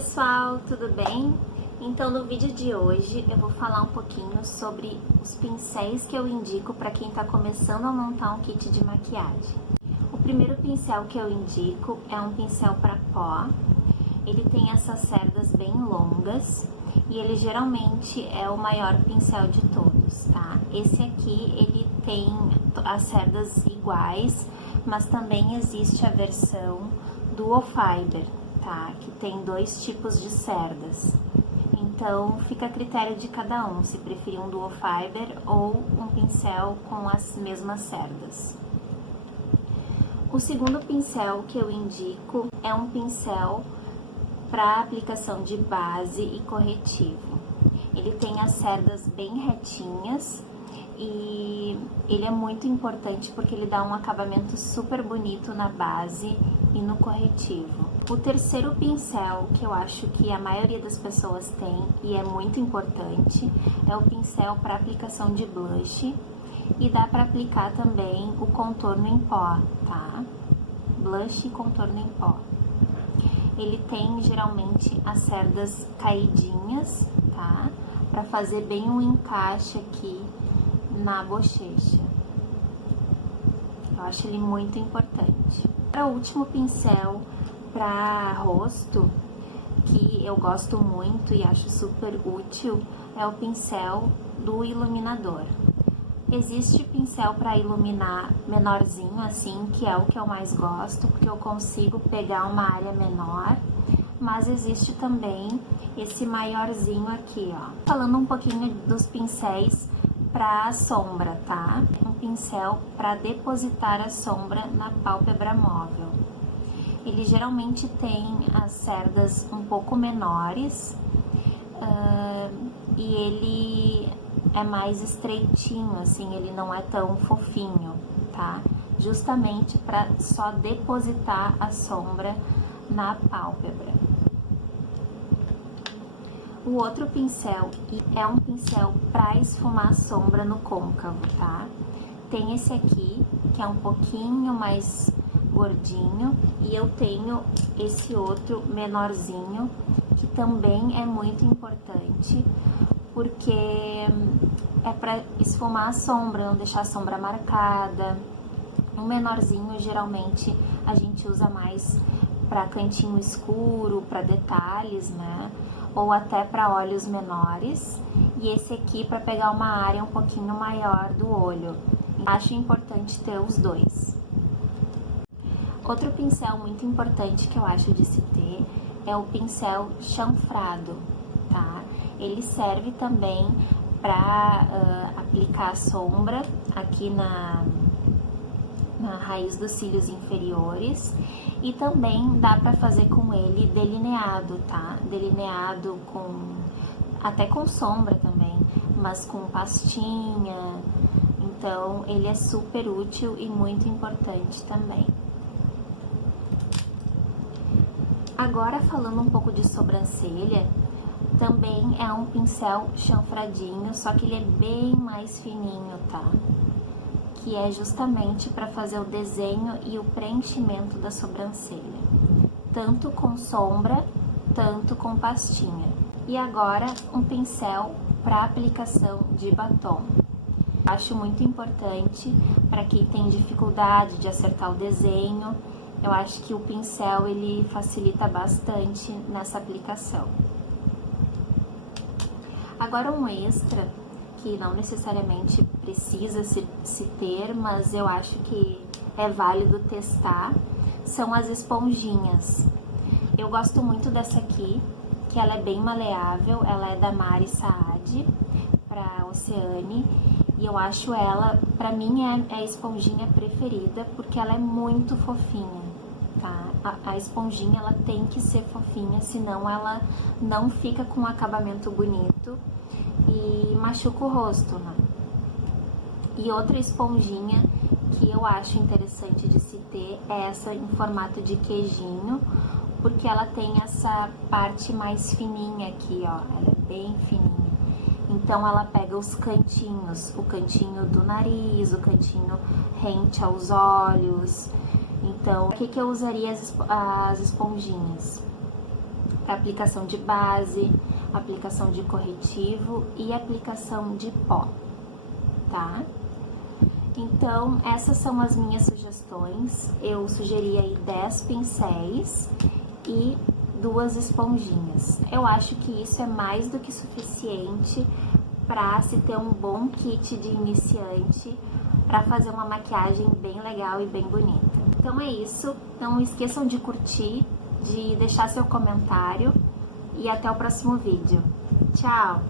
pessoal, tudo bem? Então no vídeo de hoje eu vou falar um pouquinho sobre os pincéis que eu indico para quem está começando a montar um kit de maquiagem. O primeiro pincel que eu indico é um pincel para pó. Ele tem essas cerdas bem longas e ele geralmente é o maior pincel de todos, tá? Esse aqui ele tem as cerdas iguais, mas também existe a versão Dual Fiber, tá? Que tem dois tipos de cerdas. Então fica a critério de cada um, se preferir um Dual Fiber ou um pincel com as mesmas cerdas. O segundo pincel que eu indico é um pincel para aplicação de base e corretivo. Ele tem as cerdas bem retinhas e ele é muito importante porque ele dá um acabamento super bonito na base e no corretivo. O terceiro pincel que eu acho que a maioria das pessoas tem e é muito importante é o pincel para aplicação de blush e dá para aplicar também o contorno em pó, tá? Blush e contorno em pó. Ele tem geralmente as cerdas caidinhas, tá? Para fazer bem um encaixe aqui na bochecha. Eu acho ele muito importante. Para o último pincel para rosto, que eu gosto muito e acho super útil, é o pincel do iluminador. Existe pincel para iluminar menorzinho assim, que é o que eu mais gosto, porque eu consigo pegar uma área menor, mas existe também esse maiorzinho aqui, ó. Falando um pouquinho dos pincéis para sombra, tá? Um pincel para depositar a sombra na pálpebra móvel. Ele geralmente tem as cerdas um pouco menores e ele é mais estreitinho, assim, ele não é tão fofinho, tá? Justamente para só depositar a sombra na pálpebra. O outro pincel é um pincel para esfumar a sombra no côncavo, tá? Tem esse aqui, que é um pouquinho mais gordinho, e eu tenho esse outro menorzinho, que também é muito importante, porque é para esfumar a sombra, não deixar a sombra marcada. Um menorzinho, geralmente, a gente usa mais para cantinho escuro, para detalhes, né? Ou até para olhos menores. E esse aqui para pegar uma área um pouquinho maior do olho. Acho importante ter os dois. Outro pincel muito importante que eu acho de se ter é o pincel chanfrado, tá? Ele serve também para aplicar sombra aqui na raiz dos cílios inferiores e também dá para fazer com ele delineado, tá? Delineado até com sombra também, mas com pastinha. Então ele é super útil e muito importante também. Agora falando um pouco de sobrancelha, também é um pincel chanfradinho, só que ele é bem mais fininho, tá? Que é justamente para fazer o desenho e o preenchimento da sobrancelha, tanto com sombra, tanto com pastinha. E agora um pincel para aplicação de batom. Acho muito importante para quem tem dificuldade de acertar o desenho. Eu acho que o pincel ele facilita bastante nessa aplicação. Agora um extra que não necessariamente precisa se ter, mas eu acho que é válido testar, são as esponjinhas. Eu gosto muito dessa aqui, que ela é bem maleável, ela é da Mari Saad, para Oceane, e eu acho ela, pra mim, é a esponjinha preferida, porque ela é muito fofinha, tá? A esponjinha, ela tem que ser fofinha, senão ela não fica com um acabamento bonito e machuca o rosto, né? E outra esponjinha que eu acho interessante de se ter é essa em formato de queijinho, porque ela tem essa parte mais fininha aqui, ó, ela é bem fininha. Então ela pega os cantinhos, o cantinho do nariz, o cantinho rente aos olhos. Então, o que eu usaria as esponjinhas? para aplicação de base, aplicação de corretivo e aplicação de pó, tá? Então, essas são as minhas sugestões. Eu sugeri aí 10 pincéis e 2 esponjinhas. Eu acho que isso é mais do que suficiente para se ter um bom kit de iniciante para fazer uma maquiagem bem legal e bem bonita. Então é isso. Não esqueçam de curtir, de deixar seu comentário e até o próximo vídeo. Tchau!